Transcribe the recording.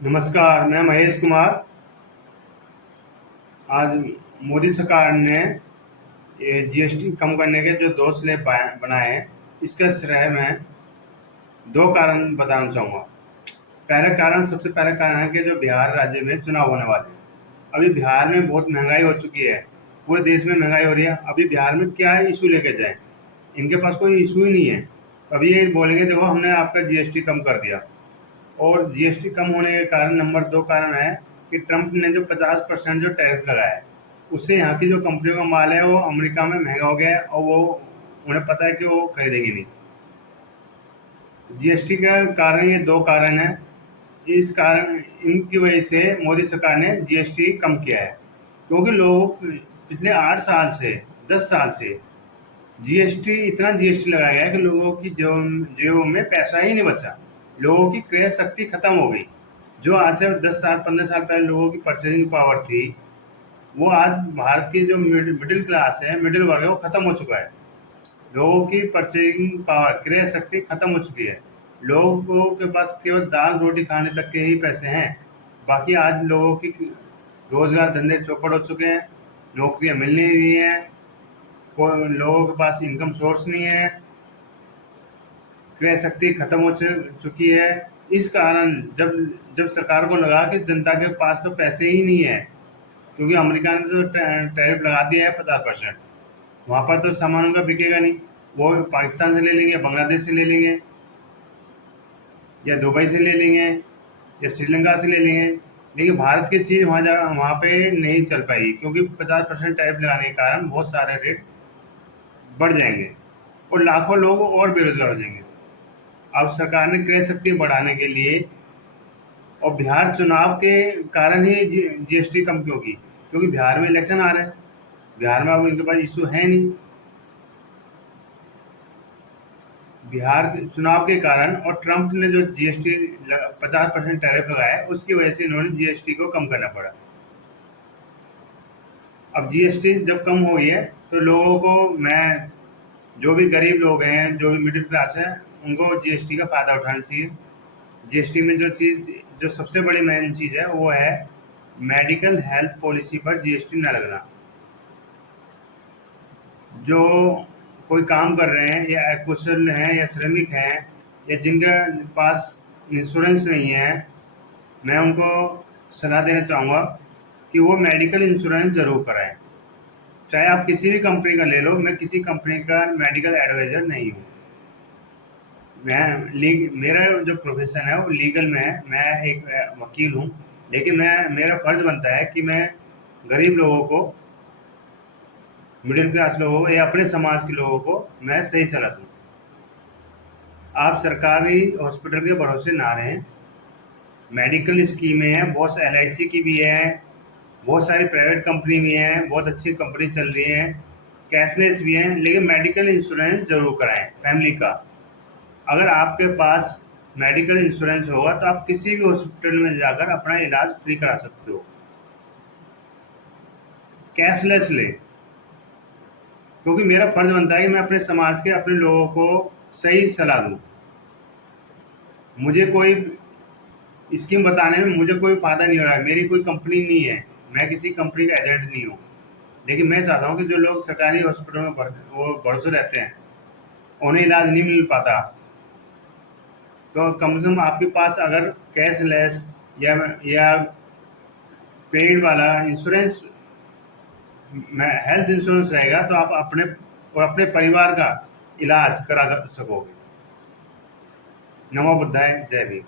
नमस्कार, मैं महेश कुमार। आज मोदी सरकार ने ये जीएसटी कम करने के जो 2 स्लैब बनाए हैं, इसका श्रेय मैं 2 कारण बताना चाहूँगा। पहला कारण, सबसे पहला कारण है कि जो बिहार राज्य में चुनाव होने वाले हैं। अभी बिहार में बहुत महंगाई हो चुकी है, पूरे देश में महंगाई हो रही है। अभी बिहार में क्या इशू लेके जाएं? इनके पास कोई इशू ही नहीं है। तो अभी ये बोलेंगे देखो हमने आपका जीएसटी कम कर दिया। और जीएसटी कम होने के कारण नंबर 2 कारण है कि ट्रंप ने जो 50% जो टैरिफ लगाया है, उससे यहाँ की जो कंपनियों का माल है वो अमेरिका में महंगा हो गया है और वो उन्हें पता है कि वो खरीदेंगे नहीं। जीएसटी का कारण ये 2 कारण है। इस कारण इनकी वजह से मोदी सरकार ने जीएसटी कम किया है, क्योंकि लोग पिछले 8 साल से 10 साल से इतना जीएसटी लगाया गया है कि लोगों की जेब में पैसा ही नहीं बचा। लोगों की क्रय शक्ति खत्म हो गई। जो आज से 10 साल 15 साल पहले लोगों की परचेजिंग पावर थी, वो आज भारत की जो मिडिल क्लास है, मिडिल वर्ग है, वो खत्म हो चुका है। लोगों की परचेजिंग पावर, क्रय शक्ति खत्म हो चुकी है। लोगों के पास केवल दाल रोटी खाने तक के ही पैसे हैं। बाकी आज लोगों की रोजगार धंधे चौपट हो चुके हैं, नौकरियां मिल नहीं रही हैं, कोई लोगों के पास इनकम सोर्स नहीं है, क्रय शक्ति खत्म हो चुकी है। इस कारण जब जब सरकार को लगा कि जनता के पास तो पैसे ही नहीं है, क्योंकि अमेरिका ने तो टैरिफ लगा दिया है 50%, वहाँ पर तो सामानों का बिकेगा नहीं। वो पाकिस्तान से ले लेंगे, बांग्लादेश से ले लेंगे, या दुबई से ले लेंगे, या श्रीलंका से ले लेंगे। लेकिन भारत की चीज़ वहाँ पे नहीं चल पाएगी, क्योंकि 50% टैरिफ लगाने के कारण बहुत सारे रेट बढ़ जाएंगे और लाखों लोग और बेरोजगार हो जाएंगे। अब सरकार ने क्रय शक्ति बढ़ाने के लिए और बिहार चुनाव के कारण ही जीएसटी कम क्यों की, क्योंकि बिहार में इलेक्शन आ रहे हैं। बिहार में अब इनके पास इशू है नहीं। बिहार के चुनाव के कारण और ट्रंप ने जो जीएसटी 50% टैरिफ लगाया है, उसकी वजह से इन्होंने जीएसटी को कम करना पड़ा। अब जीएसटी जब कम हो गई है तो लोगों को, मैं जो भी गरीब लोग हैं, जो भी मिडिल क्लास है, उनको जीएसटी का फ़ायदा उठाना चाहिए। जीएसटी में जो सबसे बड़ी मेन चीज़ है वो है मेडिकल हेल्थ पॉलिसी पर जीएसटी न लगना। जो कोई काम कर रहे हैं या कुशल हैं या श्रमिक हैं या जिनके पास इंश्योरेंस नहीं है, मैं उनको सलाह देना चाहूँगा कि वो मेडिकल इंश्योरेंस ज़रूर कराएं। चाहे आप किसी भी कंपनी का ले लो, मैं किसी कंपनी का मेडिकल एडवाइज़र नहीं हूँ। मेरा जो प्रोफेशन है वो लीगल में है, मैं एक वकील हूँ। लेकिन मेरा फ़र्ज़ बनता है कि मैं गरीब लोगों को, मिडिल क्लास लोगों को या अपने समाज के लोगों को मैं सही सलाह दूँ। आप सरकारी हॉस्पिटल के भरोसे ना रहें। मेडिकल स्कीमें हैं, बहुत सी एलआईसी की भी है, बहुत सारी प्राइवेट कंपनी भी हैं, बहुत अच्छी कंपनी चल रही हैं, कैशलेस भी हैं। लेकिन मेडिकल इंश्योरेंस ज़रूर कराएं फैमिली का। अगर आपके पास मेडिकल इंश्योरेंस होगा तो आप किसी भी हॉस्पिटल में जाकर अपना इलाज फ्री करा सकते हो। कैशलेस लें, क्योंकि मेरा फर्ज बनता है कि मैं अपने समाज के, अपने लोगों को सही सलाह दूँ। मुझे कोई स्कीम बताने में मुझे कोई फ़ायदा नहीं हो रहा है, मेरी कोई कंपनी नहीं है, मैं किसी कंपनी का एजेंट नहीं हूँ। लेकिन मैं चाहता हूँ कि जो लोग सरकारी हॉस्पिटल में वो भरोसे रहते हैं, उन्हें इलाज नहीं मिल पाता, तो कम से कम आपके पास अगर कैशलेस या पेड वाला इंश्योरेंस, हेल्थ इंश्योरेंस रहेगा तो आप अपने और अपने परिवार का इलाज करा सकोगे। नमो बुद्धाय, जय भीम।